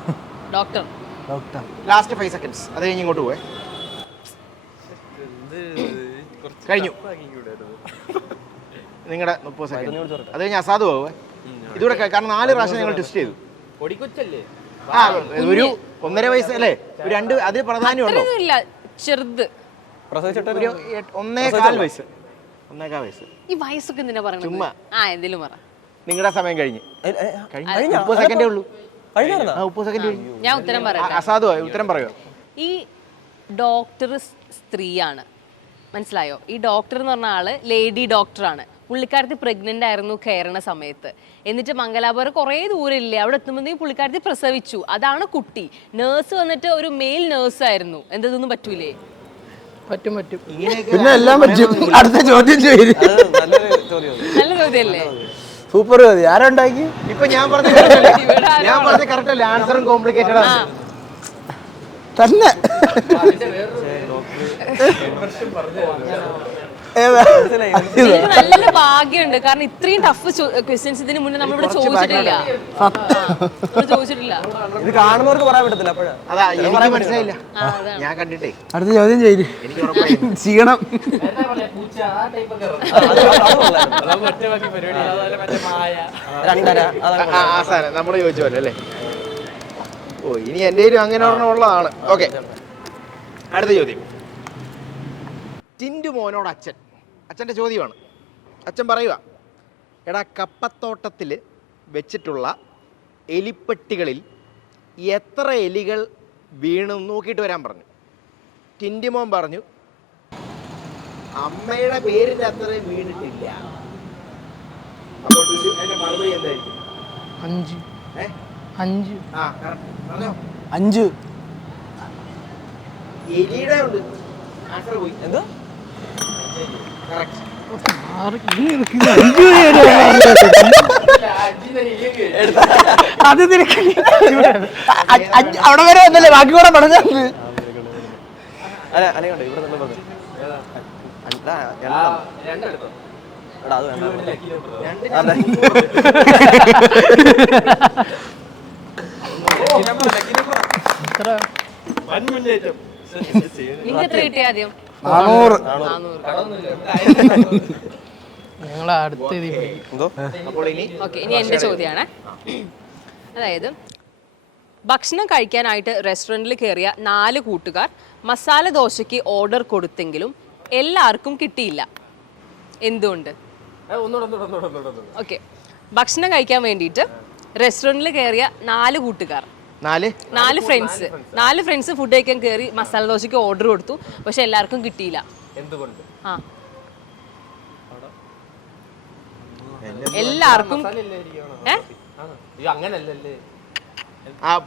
ഡോക്ടർ. ഡോക്ടർ. Last 5 seconds. അത് കഴിഞ്ഞ് ഇങ്ങോട്ട് പോയേ. കഴിഞ്ഞു നിങ്ങളുടെ 30 സെക്കൻഡ്. അത് കഴിഞ്ഞ് അസാധു പോവേ. ഇതൂടെ കാരണം 4 പ്രാവശ്യം ഞങ്ങൾ ടെസ്റ്റ് ചെയ്തു. ആ, ഒരു 1.5 വയസ്സ് അല്ലേ? ഒരു 2 അത് പ്രധാനമുണ്ടോ? ഇല്ല, ചെറുത്. ഒരു 1.25 വയസ്സ്. 1.25 വയസ്സ്. ഈ വയസ്സൊക്കെ എന്തിനാ പറയുന്നത്? ചുമ്മാ. എന്തേലും പറ. നിങ്ങളുടെ സമയം കഴിഞ്ഞ് 30 സെക്കൻഡേ ഉള്ളൂ. 30 സെക്കൻഡ് കഴിഞ്ഞു. ഞാൻ ഉത്തരം പറയട്ടെ. അസാധു ഉത്തരം പറയുമോ? ഈ ഡോക്ടർ സ്ത്രീയാണ്, മനസ്സിലായോ? ഈ ഡോക്ടർ എന്ന് പറഞ്ഞ ആള് ലേഡി ഡോക്ടറാണ്. പുള്ളിക്കാരത്തി പ്രഗ്നന്റ് ആയിരുന്നു കയറുന്ന സമയത്ത്. എന്നിട്ട് മംഗലാപുരം കുറേ ദൂരം ഇല്ലേ, അവിടെ എത്തുമ്പോഴത്തേക്കും പുള്ളിക്കാരത്തി പ്രസവിച്ചു. അതാണ് കുട്ടി. നേഴ്സ് വന്നിട്ട് ഒരു മെയിൽ നേഴ്സ് ആയിരുന്നു. എന്തൊന്നും പറ്റൂലേ? പറ്റും പറ്റും. പിന്നെ എല്ലാം പറ്റും. അടുത്ത ചോദ്യം ചെയ്ത്. നല്ല ചോദ്യമല്ലേ? സൂപ്പർ ചോദ്യം. ആരാ ഉണ്ടാക്കി? ഇപ്പൊ ഞാൻ പറഞ്ഞ കറക്റ്റ് അല്ലേ? ആൻസറും കോംപ്ലിക്കേറ്റഡ് ആണ് തന്നെ. എനിക്ക് നല്ല ഭാഗ്യമുണ്ട്, കാരണം ഇത്രയും ടഫ് ക്വസ്റ്റ്യൻസ് ഇതിന് മുന്നേ നമ്മളിവിടെ ചോദിച്ചിട്ടില്ല. ഇത് കാണുന്നവർക്ക് പറയാൻ പറ്റത്തില്ല. അതാ എനിക്ക് മനസ്സിലായില്ല. ഞാൻ കണ്ടിട്ടേ. അടുത്ത ചോദ്യം ചെയ്ത്. എനിക്ക് ഉറപ്പായിരുന്നു. ചെയ്യണം. നമ്മള് ചോദിച്ചു പോലെ അല്ലേ? ഓ, ഇനി എന്റെയും അങ്ങനെ ഉള്ളതാണ്. ഓക്കെ, അടുത്ത ചോദ്യം. ടിൻഡു മോനോട് അച്ഛൻ്റെ ചോദ്യമാണ്. അച്ഛൻ പറയുക, എടാ കപ്പത്തോട്ടത്തിൽ വെച്ചിട്ടുള്ള എലിപ്പെട്ടികളിൽ എത്ര എലികൾ വീണു നോക്കിയിട്ട് വരാൻ പറഞ്ഞു. ടിൻഡുമോൻ പറഞ്ഞു അമ്മയുടെ പേരിൻ്റെ അത്രയും വീണിട്ടില്ല. അപ്പോൾ ടിൻഡു അതിൻ്റെ മറുപടി എന്തായിരിക്കും? 5. ആ, correct. പറഞ്ഞോ. 5. എലിയുടെ ഉണ്ട്. ആൻസർ പോയി. എന്തോ കറക്റ്റ്. അത് നിനക്ക് അവിടെ വരെ വന്നല്ലേ, ബാക്കി കൂടെ പറഞ്ഞത്. നിങ്ങൾക്ക് എത്ര കിട്ടിയ ആദ്യം? 400. ഞങ്ങളെ അടുത്ത ഓക്കെ, ഇനി എൻ്റെ ചോദ്യമാണ്. അതായത് ഭക്ഷണം കഴിക്കാനായിട്ട് റെസ്റ്റോറൻറ്റിൽ കയറിയ 4 കൂട്ടുകാർ മസാല ദോശയ്ക്ക് ഓർഡർ കൊടുത്തെങ്കിലും എല്ലാവർക്കും കിട്ടിയില്ല. എന്തുകൊണ്ട്? ഓക്കെ, ഭക്ഷണം കഴിക്കാൻ വേണ്ടിയിട്ട് റെസ്റ്റോറൻറ്റിൽ കയറിയ 4 കൂട്ടുകാർ, 4 ഫ്രണ്ട്സ് ഫുഡ് കഴിക്കാൻ കയറി മസാല ദോശയ്ക്ക് ഓർഡർ കൊടുത്തു. പക്ഷെ എല്ലാവർക്കും കിട്ടിയില്ല. എന്തുകൊണ്ട്? എല്ലാവർക്കും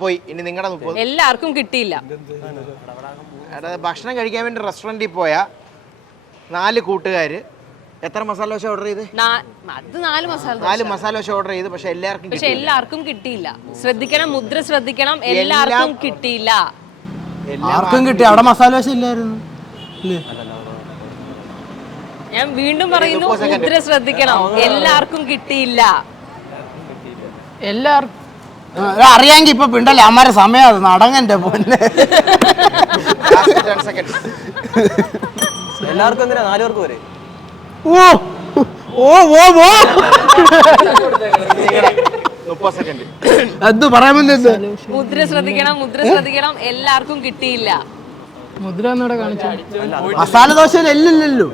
പോയി. ഇനി നിങ്ങളുടെ 30. എല്ലാവർക്കും കിട്ടിയില്ല. ഭക്ഷണം കഴിക്കാൻ വേണ്ടി റെസ്റ്റോറൻറ്റിൽ പോയ 4 കൂട്ടുകാർ എത്ര മസാല ദോശ ഓർഡർ ചെയ്ത്? അത് 4 മസാല ദോശ ഓർഡർ ചെയ്ത്. പക്ഷെ എല്ലാവർക്കും കിട്ടിയില്ല. ശ്രദ്ധിക്കണം, മുദ്ര ശ്രദ്ധിക്കണം. എല്ലാവർക്കും കിട്ടിയില്ല. ആർക്കും കിട്ടി? അവിടെ മസാല ദോശ ഇല്ലായിരുന്നു. ഞാൻ വീണ്ടും പറയുന്നു, മുദ്ര ശ്രദ്ധിക്കണം. എല്ലാവർക്കും കിട്ടിയില്ല. എല്ലാവർക്കും അറിയാമെങ്കിൽ ഇപ്പൊ പിണ്ടല്ലേ അമ്മാരെ സമയം. അത് നടങ്ങന്റെ പോലെ. എല്ലാവർക്കും എന്തിനാ 4 പേർക്ക് വരെ? ഓ ഓ ഓ ഓ 30 സെക്കൻഡ്. അത് പറയാൻ വേണ്ടി മുദ്ര ശ്രദ്ധിക്കണം. എല്ലാവർക്കും കിട്ടിയില്ല. മുദ്ര എന്നോടെ കാണിച്ചു. മസാല ദോശയിൽ എല്ലില്ലല്ലോ.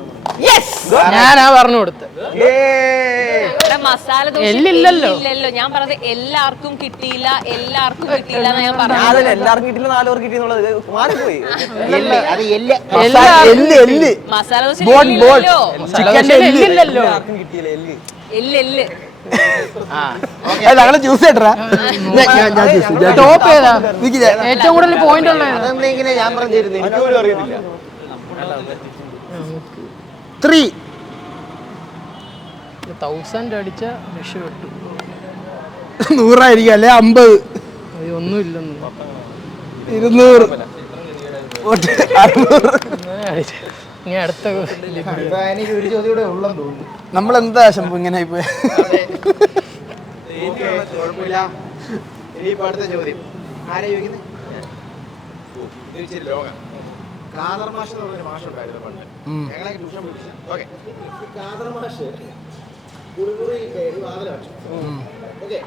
ഞാനാ പറഞ്ഞു കൊടുത്തത്. ഇവിടെ മസാല ദോശ എല്ലില്ലല്ലോ. ഇല്ലല്ലോ. ഞാൻ പറഞ്ഞത് എല്ലാവർക്കും കിട്ടിയില്ല എന്ന് ഞാൻ പറഞ്ഞു. അതല്ല എല്ലാവർക്കും കിട്ടിയില്ല 4 പേർക്ക് കിട്ടിയെന്നുള്ളത് മാറിപ്പോയി. മസാല ദോശ ബോൺ. ഇല്ലല്ലോ. എല്ലില്ലല്ലോ. ആർക്കും കിട്ടിയില്ല എല്ല്. എല്ല് ഞങ്ങള് ജ്യൂസ് കേട്ടാ ടോപ്പ് ഏതാ ഏറ്റവും കൂടുതൽ പോയിന്റ് ഉള്ളത്? ഞാൻ പറഞ്ഞിരുന്നു, എനിക്ക് പോലും അറിയത്തില്ല. 3 1000 അടിച്ച രക്ഷപ്പെട്ടു. 100 അല്ലെ 50 ഒന്നും ഇല്ലെന്ന് 200 600. ഇനി അടുത്ത എനിക്ക് ഒരു ചോദ്യം കൂടെ ഉള്ളെന്ന് തോന്നുന്നു. നമ്മളെന്താ ശംഭു ഇങ്ങനെ ഇപ്പൊ കുഴപ്പമില്ല. ഇനിയിപ്പോ അടുത്ത ചോദ്യം ആരാ ചോദിക്കുന്നത്? കാദർ മാഷ് എന്ന് പറഞ്ഞൊരു മാഷുണ്ടായിരുന്നു പണ്ട്, ഞങ്ങളെ ട്യൂഷൻ പഠിച്ചു. ഓക്കെ, കാദർ മാഷ് കുളിമുറിയിൽ കയറി വാതിൽ അടച്ചു. ഓക്കെ,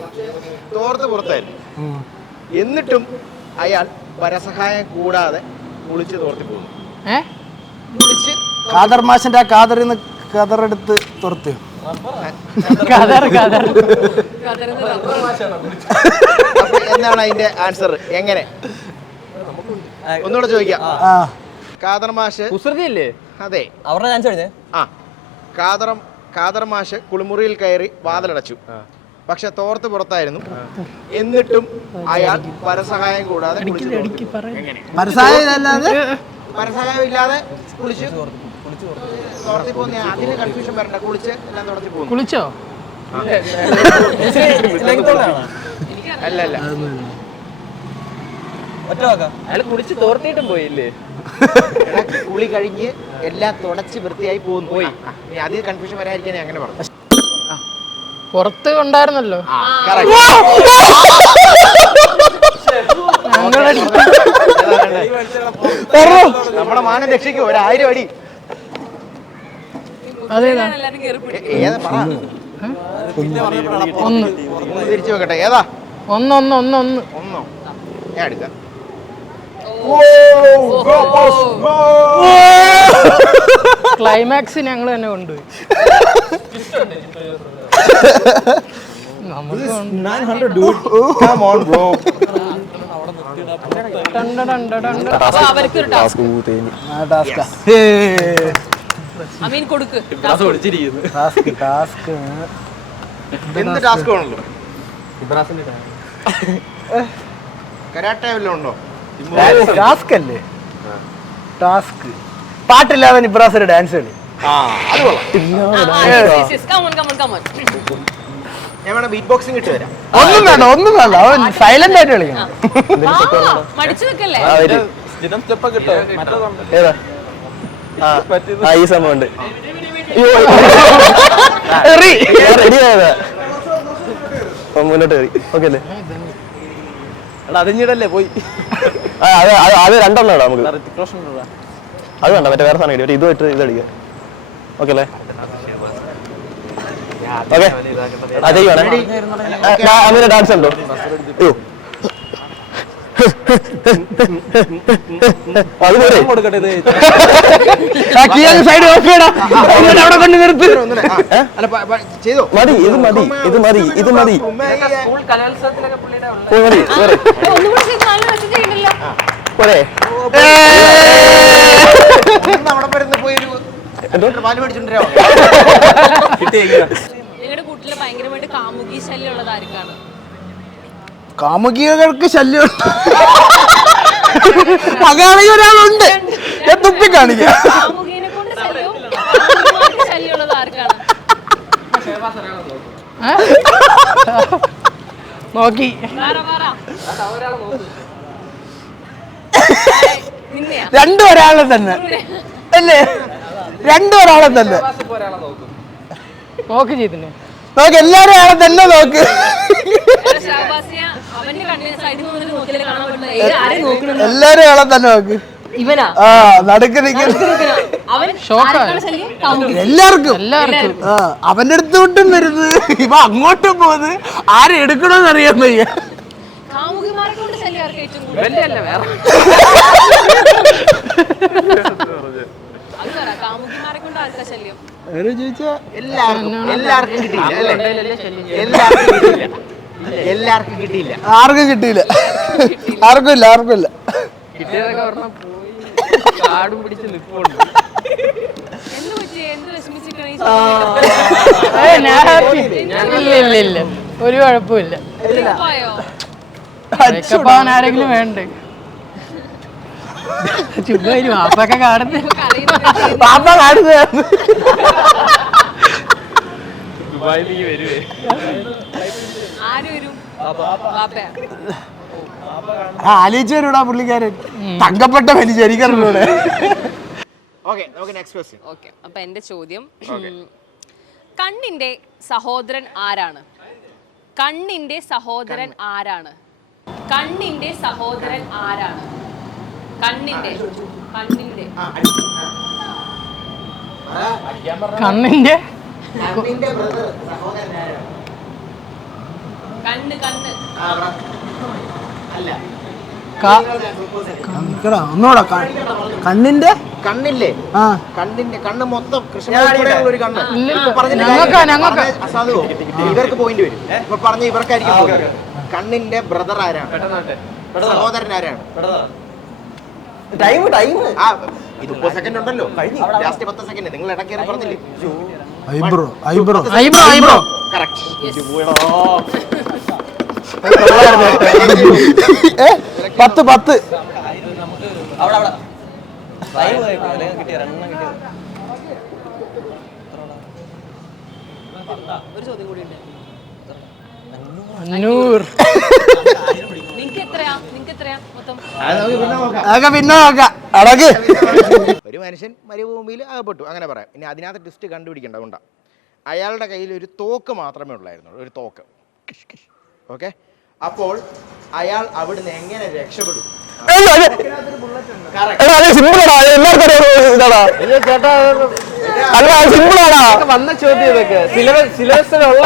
പക്ഷേ തോർത്ത് പുറത്തായിരുന്നു. എന്നിട്ടും അയാൾ പരസഹായം കൂടാതെ കുളിച്ച് തോർത്തി പോകുന്നു. കുളിച്ച് കാദർ മാഷിന്റെ ആ കാദറിന്ന് കതറെടുത്ത് തുറത്ത് എന്താണ് അതിന്റെ ആൻസർ? എങ്ങനെ? ഒന്നുകൂടെ ചോദിക്കാം. കാദർ മാഷ് കുസൃതിയല്ലേ? അതെ, അവരുടെ ചാൻസ് കഴിഞ്ഞേ. ആ, കാദർ മാഷ് കുളിമുറിയിൽ കയറി വാതിലടച്ചു, പക്ഷെ തോർത്ത് പുറത്തായിരുന്നു. എന്നിട്ടും അയാൾ പരസഹായം കൂടാതെ പരസഹായം ഇല്ലാതെ കുളിച്ച് തോർത്തി പോകുന്ന അതിന് കൺഫ്യൂഷൻ വരണ്ട. കുളിച്ച് എല്ലാം തോർത്തി പോകുന്നു. കുളിച്ചോ? അല്ല അല്ല, ഒറ്റ വാക്കാ. അയാൾ കുളിച്ച് തോർത്തിയിട്ടും പോയില്ലേ? കുളി കഴിഞ്ഞ് എല്ലാം തുടച്ച് വൃത്തിയായി പോകുന്നു. പോയി അതിൽ കൺഫ്യൂഷൻ വരാതിരിക്കാൻ ഞാൻ അങ്ങനെ പറഞ്ഞു. പുറത്ത് ഉണ്ടായിരുന്നല്ലോ. നമ്മുടെ മാനം രക്ഷിക്കും. 1000 അടി. അതേതാ? ഏതാ പറ? ഒന്ന് തിരിച്ചു വെക്കട്ടെ. ഏതാ? ഒന്നോ ഞാൻ എടുക്കാം. ക്ലൈമാക്സ് ഞങ്ങൾ തന്നെ കൊണ്ടുപോയി. നമുക്ക് അവർക്കൊരു ടാസ്ക് അമീൻ കൊടുക്ക്. എന്ത് ടാസ്ക് ആണല്ലോ? കരാട്ടെ വല്ലതും ഉണ്ടോ? ടാസ്ക് അല്ലേ? ടാസ്ക് പാട്ടില്ലാതെ ഇബ്രാസിന്റെ ഡാൻസ് കളി. അത് കൊള്ളാം. ഞാൻ വേണം ബീറ്റ് ബോക്സിംഗ് ഇട്ട് തരാം. ഒന്നും വേണ്ട അവൻ സൈലന്റ് ആയിട്ട് കളിക്കണം. മടിച്ചു നിൽക്കല്ലേ? ഏതാ? ഈ സംഭവം ഉണ്ട്. റെഡി ആയതാ. മുന്നോട്ട് കയറി. ഓക്കെ അല്ലേ? അതിഞ്ഞിടല്ലേ പോയി. അത് 2 എണ്ണം നമുക്ക്. അത് വേണ്ട, മറ്റേ വേറെ സാധനം കിട്ടി. ഇതുമായിട്ട് ഇതടിക്കാം. ഓക്കെ അല്ലേ? ഓക്കെ, അത് ചെയ്യുവാണേ. അങ്ങനെ ഡാൻസ് ഉണ്ടോ? അയ്യോ, അത് കൊടുക്കട്ടെ. സൈഡ് ഓഫ് ചെയ്യണം. അവിടെ കൊണ്ട് നിർത്ത്. ചെയ്തോ? മതി, ഇത് മതി. പോരെ. അവിടെ വരുന്ന പോയി പാല് മേടിച്ചിട്ടുണ്ടോ? നിങ്ങളുടെ കൂട്ടില് ഭയങ്കരമായിട്ട് കാമുകി ശല്യം ഉള്ളത് ആർക്കാണ്? കാമുകികൾക്ക് ശല്യം അതാണെങ്കിൽ ഒരാളുണ്ട്. ഞാൻ തുപ്പി കാണിക്കാം. കാമുകീനെ കൊണ്ട് ശല്യവും കാമുകിമാർക്ക് ശല്യം ഉള്ളത് ആർക്കാണ്? നോക്കി നിന്നെയാ? രണ്ടും ഒരാളെ തന്നെ അല്ലേ? രണ്ടും ഒരാളെ തന്നെ നോക്ക് ചെയ്തിനെ. നോക്ക്, എല്ലാരും ആളെ തന്നെ നോക്ക്. അവന്റെ കണ്ണിന് സൈഡിൽ നിന്ന് നോക്കിയാലേ കാണാൻ പറ്റുന്നത് ആരെ നോക്കണം. എല്ലാരും ആളെ തന്നെ നോക്ക്. ഇവനാ ആ നടുക്ക് നിൽക്കുന്ന അവൻ എല്ലാവർക്കും അവന്റെ അടുത്തോട്ടും വരുന്നത് ഇവ അങ്ങോട്ടും പോകുന്നത് ആരെ എടുക്കണോന്ന് അറിയാൻ വയ്യ. കാമുകിമാരെ കൊണ്ട് ശല്യം ആർക്കും ഏറ്റവും കൂടുതൽ? അത് പറ, കാമുകിമാരെ കൊണ്ട് ആർക്കാ ശല്യം? എല്ലാവർക്കും കിട്ടിയില്ല അല്ലേ? എല്ലാവർക്കും കിട്ടിയില്ല. ആർക്കും കിട്ടിയില്ല. ആർക്കും ഇല്ല. കിട്ടിയതൊക്കെ പറഞ്ഞാൽ പോയി കാടും പിടിച്ച് നിൽപ്പുണ്ട്. എന്ത് പറ്റി? എന്ത് വിഷമിച്ചിട്ടാണ് ഈ ഞാൻ happy. ഇല്ല ഒരു കുഴപ്പമില്ല. പോയോ? ബ്രേക്കപ്പ് ആവാൻ ആരെങ്കിലും വേണ്ടേ? ചുമ്മാ വാപ്പൊക്കെ കാണുന്നില്ല. പാപ്പ കാണുന്നതാണ്. ദുബായിലേക്ക് വരുവേ. ആര് വരും? വാപ്പയാ? ആലോചിച്ചവരോടാ പുള്ളിക്കാരൻ. തങ്കപ്പെട്ട മനുഷ്യ എനിക്കറിഞ്ഞൂടെ. ഓക്കെ, നമുക്ക് നെക്സ്റ്റ് ക്വസ്റ്റ്യൻ. ഓക്കെ, അപ്പൊ എന്റെ ചോദ്യം, കണ്ണിന്റെ സഹോദരൻ ആരാണ്? കണ്ണിന്റെ സഹോദരൻ ആരാണ്? കണ്ണിന്റെ സഹോദരൻ ആരാണ്? കണ്ണിന്റെ കണ്ണിന്റെ കണ്ണിന്റെ കണ്ണ് കണ്ണ് ഒന്നൂടാ. കണ്ണിന്റെ കണ്ണില്ലേ? ആ കണ്ണിന്റെ കണ്ണ് മൊത്തം കൃഷ്ണ ഒരു കണ്ണ്. ഞങ്ങൾക്ക് അസാധുവോ? ഇവർക്ക് പോയിന്റ് വരും. ഇപ്പൊ പറഞ്ഞ ഇവർക്കായിരിക്കും point. കണ്ണിന്റെ ബ്രദർ ആരാണ്? സഹോദരൻ ആരാണ്? ടൈം ആ ഇത് 30 സെക്കൻഡ് ഉണ്ടല്ലോ. ലാസ്റ്റ് 10 സെക്കൻഡ് നിങ്ങൾ ഇടയ്ക്ക് പറഞ്ഞില്ലേ? Eyebrow correct. 10 അഞ്ഞൂറ്. നിങ്ങക്ക് എത്രയാ മൊത്തം? അതൊക്കെ പിന്നെ നോക്കാം. അടക്ക്. ഒരു മനുഷ്യൻ മരുഭൂമിയിൽ അകപ്പെട്ടു, അങ്ങനെ പറയാം. ഇനി അതിനകത്ത് ട്വിസ്റ്റ് കണ്ടുപിടിക്കേണ്ട കൊണ്ടാ. അയാളുടെ കയ്യിൽ ഒരു തോക്ക് മാത്രമേ ഉള്ളായിരുന്നുള്ളൂ, ഒരു തോക്ക്. ഓക്കെ, അപ്പോൾ അയാൾ അവിടുന്ന് എങ്ങനെ രക്ഷപ്പെടും? വന്ന ചോദ്യം ഇതൊക്കെ സിലബസിലുള്ള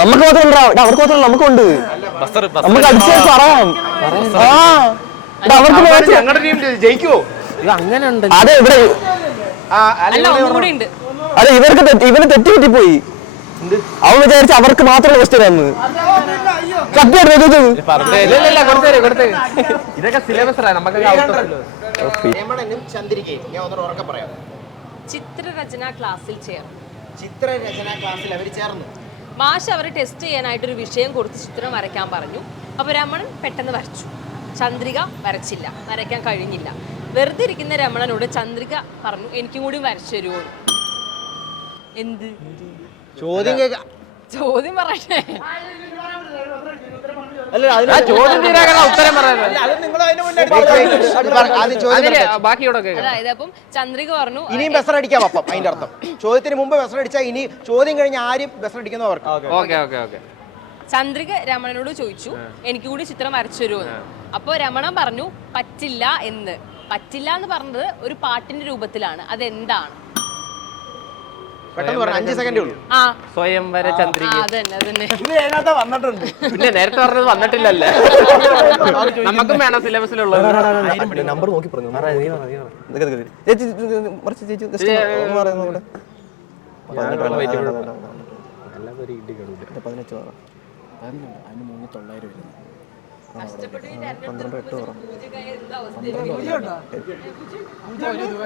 നമുക്ക് മാത്രം അവർക്ക് മാത്രമല്ല നമുക്കുണ്ട്. നമുക്ക് അടിച്ചു പറയാം. അവർക്ക് ഞങ്ങളുടെ ടീം ജയിക്കുവോ? ഇത് അങ്ങനെ ഉണ്ട്. അതെ ഇവിടെ അല്ല, ഒന്നും കൂടി ഉണ്ട്. അതെ ഇവന് തെറ്റി പറ്റിപ്പോയി. അവൻ വിചാരിച്ച അവർക്ക് മാത്രമല്ല ക്വസ്റ്റ്യൻ ആയിരുന്നു. ഇതൊക്കെ സിലബസ് നമുക്ക് രമണനും ചന്ദ്രികയും ഞാൻ ഒന്നും ഉറക്കെ പറയാം. ചിത്രരചന ക്ലാസ്സിൽ ചേർന്നു. ചിത്രരചന ക്ലാസ്സിൽ അവർ ചേർന്നു. മാഷ് അവരെ ടെസ്റ്റ് ചെയ്യാനായിട്ടൊരു വിഷയം കൊടുത്ത് ചിത്രം വരയ്ക്കാൻ പറഞ്ഞു. അപ്പോൾ രമണൻ പെട്ടെന്ന് വരച്ചു, ചന്ദ്രിക വരച്ചില്ല, വരയ്ക്കാൻ കഴിഞ്ഞില്ല. വെറുതെ ഇരിക്കുന്ന രമണനോട് ചന്ദ്രിക പറഞ്ഞു, എനിക്കും കൂടി വരച്ചു തരുമോ? എന്ത് ചോദ്യം പറയട്ടെ? ചോദ്യം തീരാക്കണം, ഉത്തരം പറയാൻ. ബാക്കിയോടെ അതായത് അപ്പം ചന്ദ്രിക പറഞ്ഞു, ഇനിയും ബെസറടിക്കാം. അപ്പം അതിന്റെ അർത്ഥം ചോദ്യത്തിന് മുമ്പ് ബെസറടിച്ചാൽ ഇനി ചോദ്യം കഴിഞ്ഞ് ആരും ബെസറടിക്കുന്നവർക്ക്. ഓക്കെ. ചന്ദ്രിക രമണനോട് ചോദിച്ചു, എനിക്ക് കൂടി ചിത്രം വരച്ചു തരുമോ? അപ്പോൾ രമണൻ പറഞ്ഞു പറ്റില്ല എന്ന്. പറ്റില്ല എന്ന് പറഞ്ഞത് ഒരു പാട്ടിന്റെ രൂപത്തിലാണ്. അതെന്താണ്? പെട്ടെന്ന് പറഞ്ഞു, 5 സെക്കൻഡേ ഉള്ളൂ. ആ സ്വയംവര ചന്ദ്രിക. അതന്നെ. വന്നിട്ടുണ്ട്. പിന്നെ നേരത്തെ പറഞ്ഞത് വന്നിട്ടില്ലല്ലേ? നമുക്കും വേണം സിലബസിലുള്ളത്. നമ്പർ നോക്കി പറഞ്ഞു.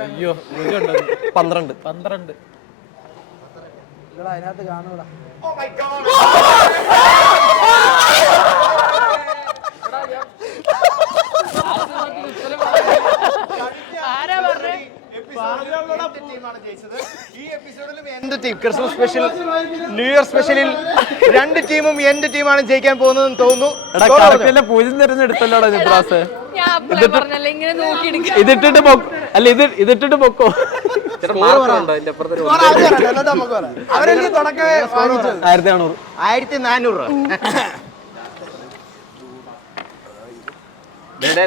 അയ്യോ 12 അതിനകത്ത് കാണൂടാ. ക്രിസ്മസ് സ്പെഷ്യൽ, ന്യൂ ഇയർ സ്പെഷ്യലിൽ 2 ടീമും എന്റെ ടീമാണ് ജയിക്കാൻ പോകുന്നതെന്ന് തോന്നുന്നു. പൂജ്യം തിരഞ്ഞെടുത്തല്ലോടാ ജിബ്രാസ്. ഇങ്ങനെ നോക്കിയെടുക്കുക. ഇതിട്ടിട്ട് പൊക്കോ. അവരെല്ലാം തുടക്കമേ വാങ്ങിച്ചത് 1400 രൂപ.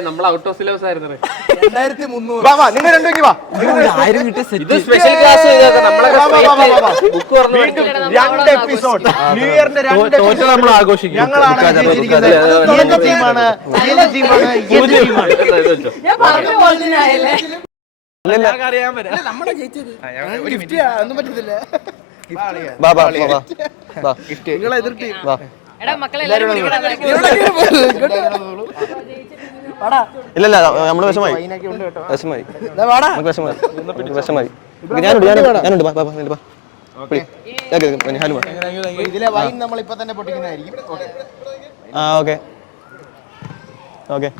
നമ്മൾ ഔട്ട് ഓഫ് സിലബസ് ആയിരുന്നു. 2300. വാ വാ നിങ്ങൾ രണ്ടു വാ. ഇത് സ്പെഷ്യൽ ക്ലാസ് ബുക്ക് പറഞ്ഞു വീണ്ടും 2 എപ്പിസോഡ് ന്യൂ ഇയറിന്റെ 2 തോറ്റ നമ്മൾ ആഘോഷിക്കും. ഞങ്ങളാണ് ജയിച്ചിരിക്കുന്നത്. ഏത് ടീമാണ്? ഏത് ടീമാണ്? ഏത് ടീമാണ്? ഞാൻ പറഞ്ഞ പോലെ തന്നെ ആയല്ലേ. നമ്മുടെ ജയിച്ചത് ഒരു gift ആ, ഒന്നും പറ്റത്തില്ല. വാ വാ വാ വാ നിങ്ങളെ എതിർ ടീം. വാ. എടാ മക്കളെ എല്ലാവരും വിളിക്കണം. ഇല്ല ഇല്ല നമ്മള് വിഷമായി വിഷമായി നമുക്ക് വിഷമായി വിഷമായി ഞാനുണ്ട് വാ വാ വാ വാ ഹലോ ഇതിലെ വൈൻ നമ്മൾ ഇപ്പൊ തന്നെ പൊട്ടിക്കുന്നതായിരിക്കും. ആ ഓക്കെ ഓക്കെ